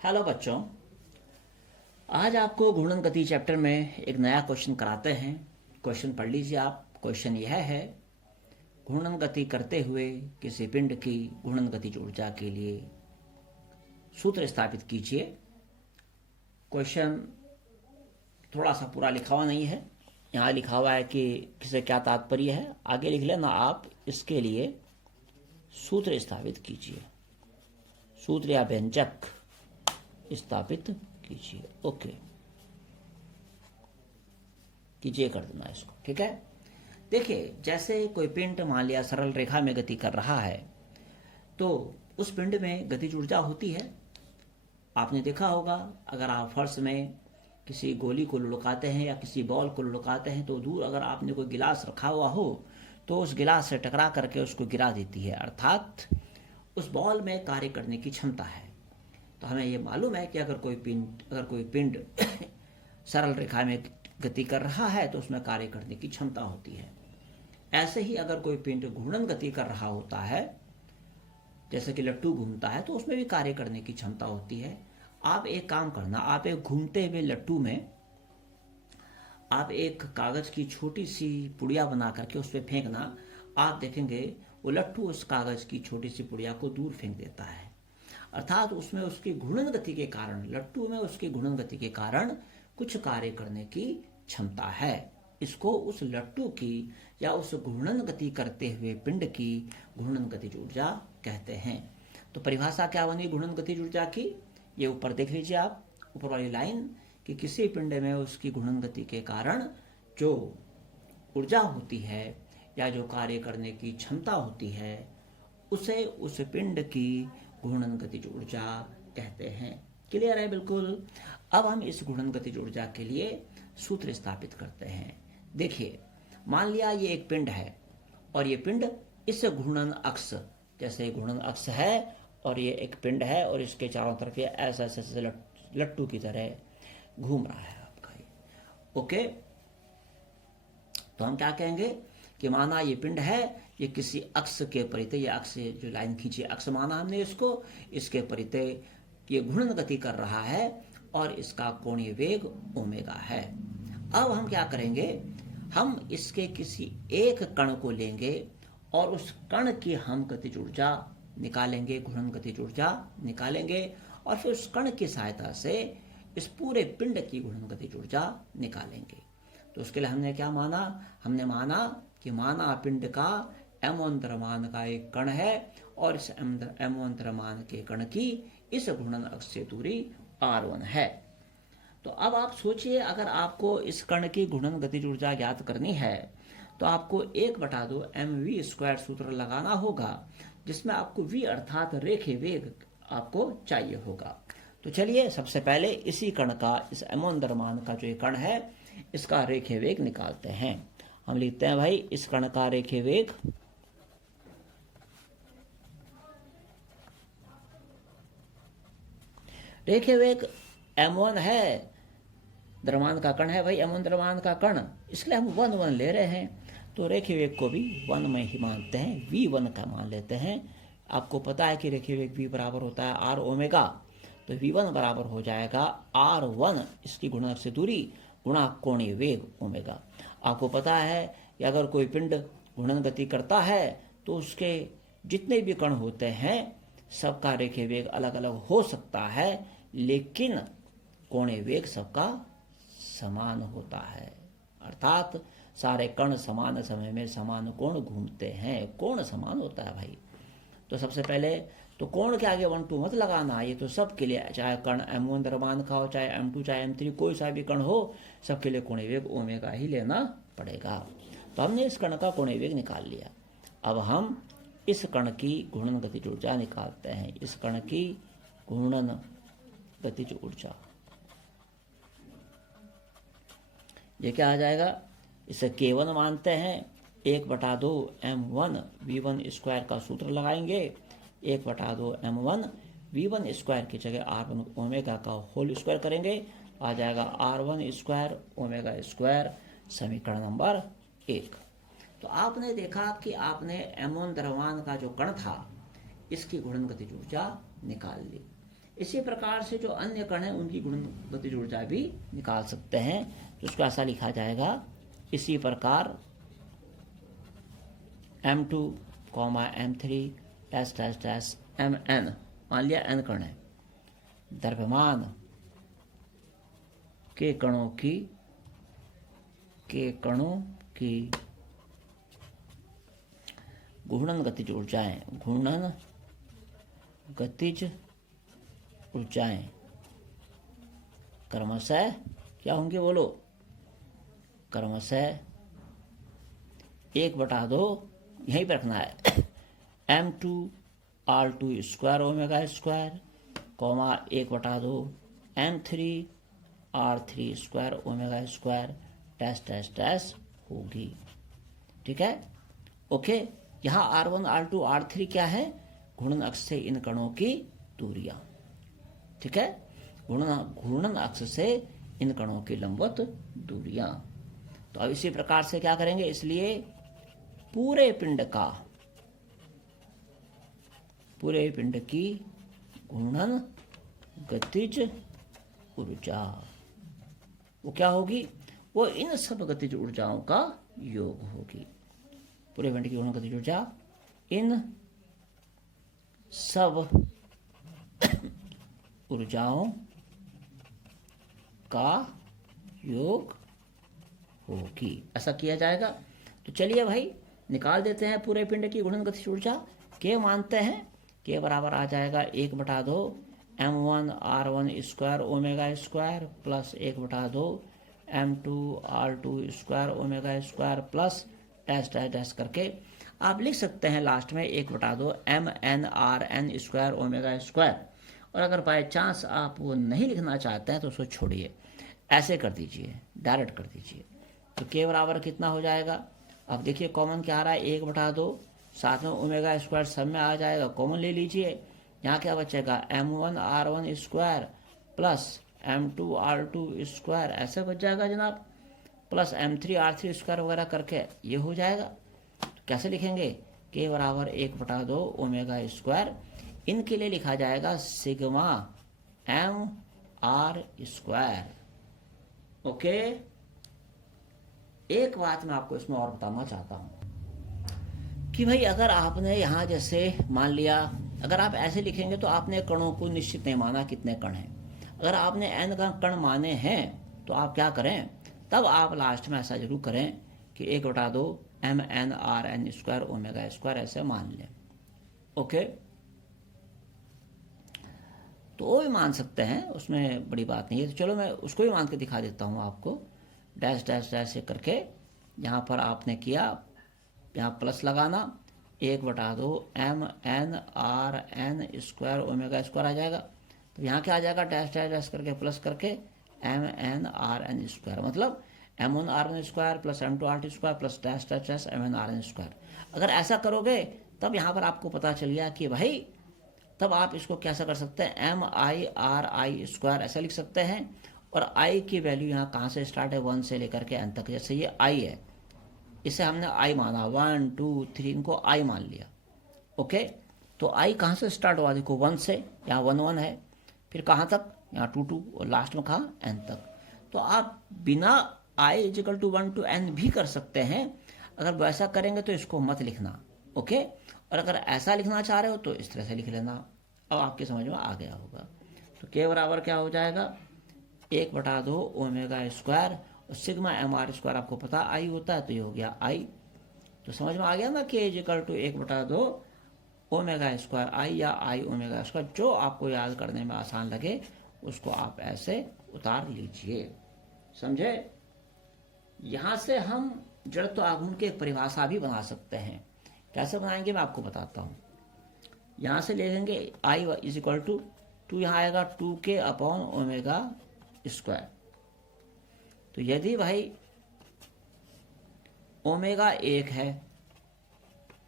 Hello बच्चों। आज आपको घूर्णन गति चैप्टर में एक नया क्वेश्चन कराते हैं। क्वेश्चन पढ़ लीजिए आप। क्वेश्चन यह है, घूर्णन गति करते हुए किसी पिंड की घूर्णन गतिज ऊर्जा के लिए सूत्र स्थापित कीजिए। क्वेश्चन थोड़ा सा पूरा लिखा हुआ नहीं है, यहाँ लिखा हुआ है कि किसे क्या तात्पर्य है, आगे लिख लेना आप। इसके लिए सूत्र स्थापित कीजिए, सूत्र या व्यंजक स्थापित कीजिए। ओके कीजिए, कर देना इसको। ठीक है, देखिए जैसे कोई पिंड मान लिया सरल रेखा में गति कर रहा है, तो उस पिंड में गतिज ऊर्जा होती है। आपने देखा होगा, अगर आप फर्श में किसी गोली को लुढ़काते हैं या किसी बॉल को लुढ़काते हैं, तो दूर अगर आपने कोई गिलास रखा हुआ हो तो उस गिलास से टकरा करके उसको गिरा देती है, अर्थात उस बॉल में कार्य करने की क्षमता है। तो हमें ये मालूम है कि अगर कोई पिंड सरल रेखा में गति कर रहा है तो उसमें कार्य करने की क्षमता होती है। ऐसे ही अगर कोई पिंड घूर्णन गति कर रहा होता है, जैसे कि लट्टू घूमता है, तो उसमें भी कार्य करने की क्षमता होती है। आप एक काम करना, आप एक घूमते हुए लट्टू में आप एक कागज की छोटी सी पुड़िया बना करके उस पर फेंकना। आप देखेंगे वो लट्टू उस कागज की छोटी सी पुड़िया को दूर फेंक देता है, अर्थात उसमें उसकी घूर्णन गति के कारण, लट्टू में उसकी घूर्णन गति के कारण कुछ कार्य करने की क्षमता है। इसको उस लट्टू की या उस घूर्णन गति करते हुए पिंड की घूर्णन गतिज ऊर्जा कहते हैं। तो परिभाषा क्या बनी घूर्णन गतिज ऊर्जा की? ये ऊपर देख लीजिए आप, ऊपर वाली लाइन, कि किसी पिंड में उसकी घूर्णन गति के कारण जो ऊर्जा होती है या जो कार्य करने की क्षमता होती है, उसे उस पिंड की घूर्णन गतिज ऊर्जा कहते हैं। क्लियर है बिल्कुल? अब हम इस घूर्णन गतिज ऊर्जा के लिए सूत्र स्थापित करते हैं। देखिए, मान लिया ये एक पिंड है और ये पिंड इस घूर्णन अक्ष, जैसे घूर्णन अक्ष है और ये एक पिंड है और इसके चारों तरफ ये ऐसा ऐसे लट्टू की तरह घूम रहा है आपका ये। ओके, तो हम क्या कहेंगे कि माना ये पिंड है, ये किसी अक्ष के परितः, ये अक्ष जो लाइन खींची अक्ष माना हमने इसको, इसके परितः ये घूर्णन गति कर रहा है और इसका कोणीय वेग ओमेगा है। अब हम क्या करेंगे, हम इसके किसी एक कण को लेंगे और उस कण की हम गतिज ऊर्जा निकालेंगे, घूर्णन गतिज ऊर्जा निकालेंगे, और फिर उस कण की सहायता से इस पूरे पिंड की घूर्णन गतिज ऊर्जा निकालेंगे। तो उसके लिए हमने क्या माना, हमने माना कि माना पिंड का m1 द्रव्यमान का एक कण है और इस m1 द्रव्यमान के कण की इस घूर्णन अक्ष से दूरी r1 है। तो अब आप सोचिए, अगर आपको इस कण की घूर्णन गतिज ऊर्जा ज्ञात करनी है तो आपको 1/2 mv² सूत्र लगाना होगा, जिसमें आपको v अर्थात रेखीय वेग आपको चाहिए होगा। तो चलिए सबसे पहले इसी कण का, इस m1 द्रव्यमान का जो ये कण है, इसका रेखीय वेग निकालते हैं। हम लिखते हैं भाई, इस कण का रेखीय वेग m1 है, द्रव्यमान का कण है भाई, m1 द्रव्यमान का कण, इसलिए हम 1 ले रहे हैं। तो रेखीय वेग को भी 1 में ही मानते हैं, v1 का मान लेते हैं। आपको पता है कि रेखीय वेग v बराबर होता है r ओमेगा, तो v1 बराबर हो जाएगा r1 इसकी गुणा से दूरी गुणा कोणीय वेग ओमेगा। आपको पता है कि अगर कोई पिंड घूर्णन गति करता है तो उसके जितने भी कण होते हैं सबका रेखीय वेग अलग अलग हो सकता है, लेकिन कोणीय वेग सबका समान होता है, अर्थात सारे कण समान समय में समान कोण घूमते हैं, कोण समान होता है भाई। तो सबसे पहले तो कोण के आगे 1 2 मत लगाना, ये तो सबके लिए, चाहे कण m1 द्रव्यमान का हो, चाहे m2, चाहे m3, कोई सा भी कण हो, सबके लिए कोणीय वेग ओमेगा ही लेना पड़ेगा। तो हमने इस कण का कोणीय वेग निकाल लिया। अब हम इस कण की घूर्णन गतिज ऊर्जा निकालते हैं। इस कण की घूर्णन गतिज ऊर्जा, ये क्या आ जाएगा, इसे k1 मानते हैं। 1/2 m1 v1² का सूत्र लगाएंगे। 1/2 m1 v1² की जगह r1 ओमेगा का होल स्क्वायर करेंगे, आ जाएगा r1² ओमेगा², समीकरण नंबर 1। तो आपने देखा कि आपने m1 द्रव्यमान का जो कण था, इसकी घूर्णन गतिज ऊर्जा निकाल ली। इसी प्रकार से जो अन्य कण हैं उनकी गुणन गतिज ऊर्जा भी निकाल सकते हैं। तो उसको ऐसा लिखा जाएगा, इसी प्रकार m2, m3 dash dash dash mn, मान लिया n कण है, द्रव्यमान के कणों की घूर्णन गतिज ऊर्जाएं क्रमशः क्या होंगे बोलो, क्रमशः 1/2 यहीं पर रखना है m2 r2 square omega square, 1/2 m3 r3 square omega square dash dash dash होगी। ठीक है, ओके। यहाँ r1 r2 r3 क्या है, घूर्णन अक्ष से इन कणों की दूरियां। ठीक है, घूर्णन अक्ष से इन कणों की लंबवत दूरियां। तो अब इसी प्रकार से क्या करेंगे, इसलिए पूरे पिंड की घूर्णन गतिज ऊर्जा वो क्या होगी, वो इन सब गतिज ऊर्जाओं का योग होगी। पूरे पिंड की घूर्णन गतिज ऊर्जा इन सब ऊर्जाओं का योग होगी, ऐसा किया जाएगा। तो चलिए भाई निकाल देते हैं पूरे पिंड की घूर्णन गतिज ऊर्जा। के मानते हैं, के बराबर आ जाएगा 1/2 m1 r1 square omega square plus 1/2 m2 r2 square omega square plus dash dash dash करके आप लिख सकते हैं लास्ट में 1/2 mn rn square omega square. और अगर बाय चांस आप वो नहीं लिखना चाहते हैं तो उसको छोड़िए, ऐसे कर दीजिए, डायरेक्ट कर दीजिए। तो के बराबर कितना हो जाएगा, अब देखिए कॉमन क्या आ रहा है, 1/2, साथ में ओमेगा स्क्वायर सब में आ जाएगा, कॉमन ले लीजिए। यहाँ क्या बचेगा, m1 r1 square plus m2 r2 square, ऐसे बच जाएगा जनाब, प्लस m3 r3 स्क्वायर वगैरह करके ये हो जाएगा। तो कैसे लिखेंगे, के बराबर 1/2 ओमेगा स्क्वायर, इनके लिए लिखा जाएगा sigma m r square. Okay, एक बात मैं आपको इसमें और बताना चाहता हूं कि भाई अगर आपने यहां जैसे मान लिया, अगर आप ऐसे लिखेंगे तो आपने कणों को निश्चित नहीं माना कितने कण हैं। अगर आपने n का कण माने हैं तो आप क्या करें, तब आप लास्ट में ऐसा जरूर करें कि 1/2 mn rn square omega square ऐसे मान लें। ओके, तो वो भी मान सकते हैं, उसमें बड़ी बात नहीं है। तो चलो मैं उसको भी मान के दिखा देता हूँ आपको, डैश डैश डैश से करके। यहाँ पर आपने किया, यहाँ प्लस लगाना, 1/2 mn rn square omega square आ जाएगा। तो यहाँ क्या आ जाएगा, डैश डैश डैश करके प्लस करके mn rn स्क्वायर, मतलब m1 rn square plus m2 r2 square plus dash dash dash mn rn square. अगर ऐसा करोगे तब यहाँ पर आपको पता चल गया कि भाई, तब आप इसको कैसा कर सकते हैं, mi स्क्वायर ऐसा लिख सकते हैं। और i की वैल्यू यहाँ कहाँ से स्टार्ट है, 1 से लेकर के n तक। जैसे ये i है, इसे हमने i माना, 1 2 3 इनको i मान लिया। ओके, तो i कहाँ से स्टार्ट हुआ, देखो 1 से, यहाँ 1 1 है, फिर कहाँ तक, यहाँ 2 2, और लास्ट में कहाँ, n तक। तो आप बिना i = 1 to n भी कर सकते हैं। अगर वैसा करेंगे तो इसको मत लिखना। ओके, और अगर ऐसा लिखना चाह रहे हो तो इस तरह से लिख लेना। अब आपके समझ में आ गया होगा। तो के बराबर क्या हो जाएगा, 1/2 ओमेगा स्क्वायर, और सिग्मा mr स्क्वायर आपको पता आई होता है, तो ये हो गया आई। तो समझ में आ गया ना, के = 1/2 ओमेगा स्क्वायर आई या आई ओमेगा स्क्वायर। जो आपको याद करने में आसान लगे उसको आप ऐसे उतार लीजिए, समझे। यहां से हम जड़त्व आघूर्ण की एक परिभाषा भी बना सकते हैं। कैसे बनाएंगे मैं आपको बताता हूं। यहां से ले लेंगे I = 2, यहाँ आएगा 2k/ओमेगा स्क्वायर। तो यदि भाई ओमेगा 1 है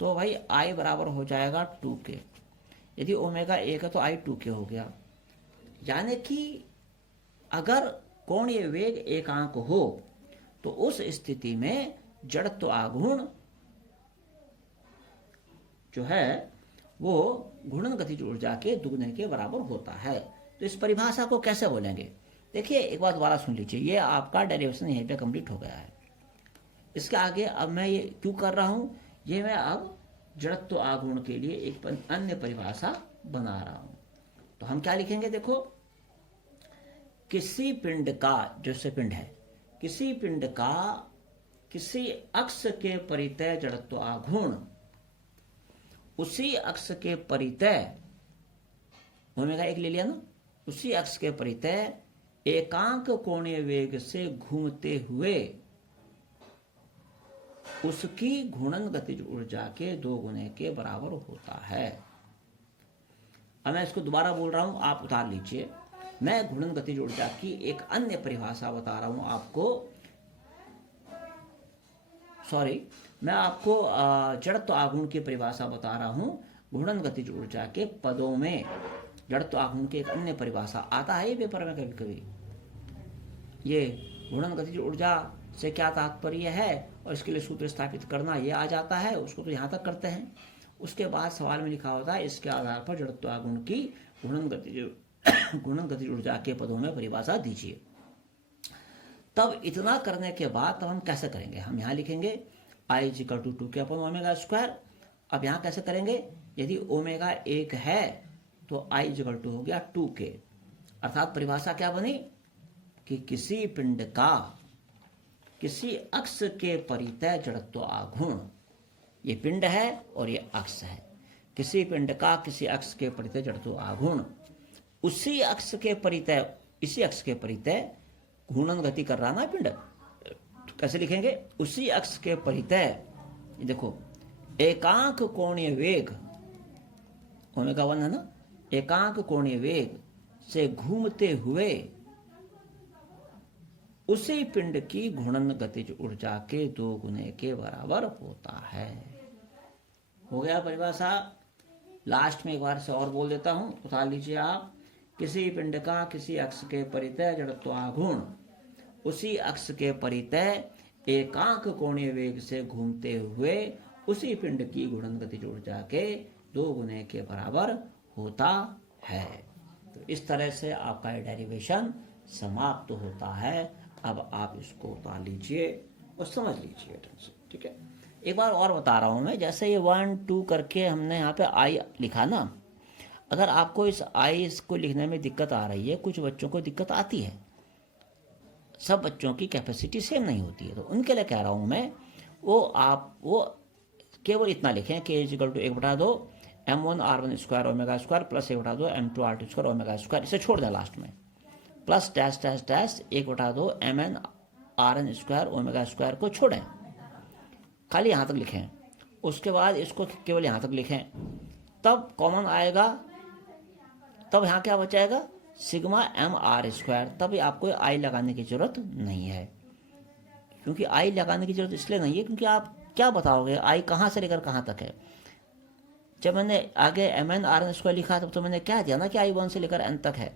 तो भाई I बराबर हो जाएगा 2k। यदि ओमेगा 1 है तो I 2k हो गया। यानी कि अगर कोणीय वेग एकांक हो तो उस स्थिति में जड़त्व आघूर्ण जो है वो घूर्णन गतिज ऊर्जा के दुगने के बराबर होता है। तो इस परिभाषा को कैसे बोलेंगे? देखिए एक बार दोबारा सुन लीजिए, ये आपका डेरिवेशन यहीं पे कंप्लीट हो गया है। इसके आगे अब मैं ये क्यों कर रहा हूँ, ये मैं अब जड़त्व आघूर्ण के लिए एक अन्य परिभाषा बना रहा हूँ। तो हम क्या लिखेंगे, देखो, किसी पिंड का, जैसे पिंड है, किसी पिंड का किसी अक्ष के परितय जड़त्व आघूर्ण उसी अक्ष के परितय, ओमेगा एक ले लिया ना, उसी अक्ष के परितय एकांक कोणीय वेग से घूमते हुए उसकी घूर्णन गतिज ऊर्जा के 2 गुने के बराबर होता है। अब मैं इसको दोबारा बोल रहा हूं, आप उतार लीजिए। मैं घूर्णन गतिज ऊर्जा की एक अन्य परिभाषा बता रहा हूं आपको, मैं आपको जड़त्व आघूर्ण की परिभाषा बता रहा हूं। घूर्णन गतिज ऊर्जा के पदों में जड़त्व आघूर्ण की एक अन्य परिभाषा आता है पेपर में कभी कभी। ये घूर्णन गतिज ऊर्जा से क्या तात्पर्य है और इसके लिए सूत्र स्थापित करना, ये आ जाता है, उसको तो यहाँ तक करते हैं। उसके बाद सवाल में लिखा होता है इसके आधार पर जड़त्व आघूर्ण की घूर्णन गतिज ऊर्जा के पदों में परिभाषा दीजिए। तब इतना करने के बाद तब हम कैसे करेंगे, हम यहाँ लिखेंगे I = 2k/ओमेगा²। अब यहाँ कैसे करेंगे, यदि ओमेगा 1 है तो I = हो गया 2k, अर्थात परिभाषा क्या बनी कि किसी पिंड का किसी अक्ष के परितय जड़त्व आघूर्ण, ये पिंड है और ये अक्ष है, किसी पिंड का किसी अक्ष के परितय जड़त्व आघूर्ण उसी अक्ष के परितय, इसी अक्ष के परितय घूर्णन गति कर रहा ना पिंड, तो कैसे लिखेंगे, उसी अक्ष के परितय, ये देखो, एकांक कोणीय वेग, ओमेगा 1 है ना, एकांक कोणीय वेग से घूमते हुए उसी पिंड की घूर्णन गतिज ऊर्जा के 2 गुने के बराबर होता है। हो गया परिभाषा। लास्ट में एक बार से और बोल देता हूं, उतार लीजिए आप। किसी पिंड का किसी अक्ष के परितय जड़त्व आघूर्ण उसी अक्ष के परितय एकांक कोणीय वेग से घूमते हुए उसी पिंड की घूर्णन गतिज ऊर्जा के 2 गुने के बराबर होता है। तो इस तरह से आपका डेरिवेशन समाप्त होता है। अब आप इसको उतार लीजिए और समझ लीजिए ढंग से, ठीक है। एक बार और बता रहा हूं मैं, जैसे ये 1 2 करके हमने यहाँ पे I लिखा ना, अगर आपको इस I को लिखने में दिक्कत आ रही है, कुछ बच्चों को दिक्कत आती है, सब बच्चों की कैपेसिटी सेम नहीं होती है, तो उनके लिए कह रहा हूं मैं, वो केवल इतना लिखें कि = 1/2 m1r1² ओमेगा² प्लस 1/2 m2r2² ओमेगा², इसे छोड़ दें लास्ट में, plus dash dash dash 1/2 mn/rn² ओमेगा² को छोड़ें, खाली यहाँ तक लिखें। उसके बाद इसको केवल यहाँ तक लिखें, तब कॉमन आएगा, तब यहाँ क्या बचाएगा, सिग्मा mr²। तब आपको I लगाने की जरूरत नहीं है, क्योंकि I लगाने की जरूरत इसलिए नहीं है क्योंकि आप क्या बताओगे I कहाँ से लेकर कहाँ तक है। जब मैंने आगे mn/rn² लिखा तब तो मैंने क्या दिया ना कि I 1 से लेकर n तक है।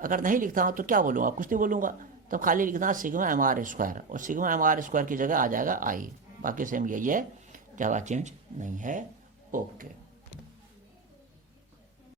अगर नहीं लिखता हूँ तो क्या बोलूँगा, कुछ नहीं बोलूँगा, तब खाली लिखना सिग्मा mr², और सिग्मा mr² की जगह आ जाएगा I। बाकी सेम यही है, ज़्यादा चेंज नहीं है। ओके।